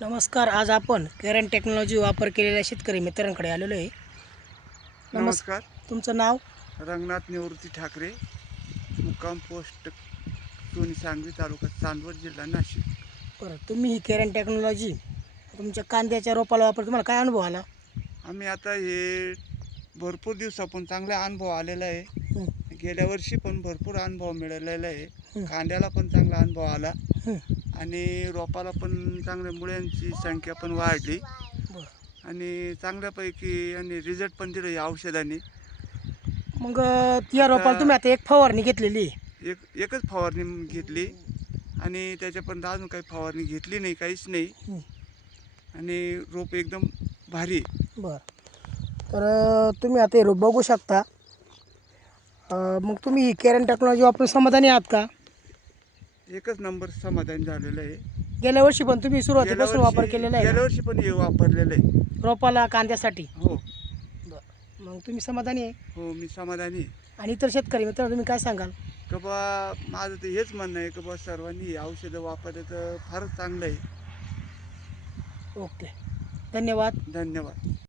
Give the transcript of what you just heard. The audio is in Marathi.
नमस्कार आज आपण केरन टेक्नॉलॉजी वापर केलेल्या शेतकरी मित्रांकडे आलेलो आहे. नमस् नमस्कार. तुमचं नाव? रंगनाथ निवृत्ती ठाकरे मुक्काम पोस्ट सोनी सांगवी तालुका चांदवड जिल्हा नाशिक. बरं तुम्ही ही केरन टेक्नॉलॉजी तुमच्या कांद्याच्या रोपाला वापर तुम्हाला काय अनुभव आला? आम्ही आता हे भरपूर दिवसापासून चांगला अनुभव आलेला आहे. हं, गेल्या वर्षी पण भरपूर अनुभव मिळालेला आहे. हं. कांद्याला पण चांगला अनुभव आला. हं. आणि रोपाला पण चांगल्या मुळ्यांची संख्या पण वाढली. आणि चांगल्यापैकी आणि रिझल्ट पण दिलं या औषधाने. मग या रोपाला तुम्ही आता एक फवारणी घेतलेली. एक एकच फवारणी घेतली. आणि त्याच्यापर्यंत अजून काही फवारणी घेतली नाही काहीच नाही. आणि रोप एकदम भारी. बरं. तर तुम्ही आता हे रोप बघू शकता. मग तुम्ही ही केरन टेक्नॉलॉजी वापरून समाधानी आहात का? एकच नंबर समाधान झालेलं आहे. गेल्या वर्षी पण तुम्ही गेल्या सुरुवातीपासून वापर वर्षी- केलेला आहे गेल्या? वर्षी पण हे वापरलेलं आहे. रोपाला कांद्यासाठी? हो. मग तुम्ही समाधानी आहे? हो मी समाधानी आहे. आणि इतर शेतकरी मित्र तुम्ही काय सांगाल? का बा माझं तर हेच म्हणणं आहे की बा सर्वांनी हे औषधं वापरलं तर फारच चांगलं आहे. ओके. धन्यवाद. धन्यवाद.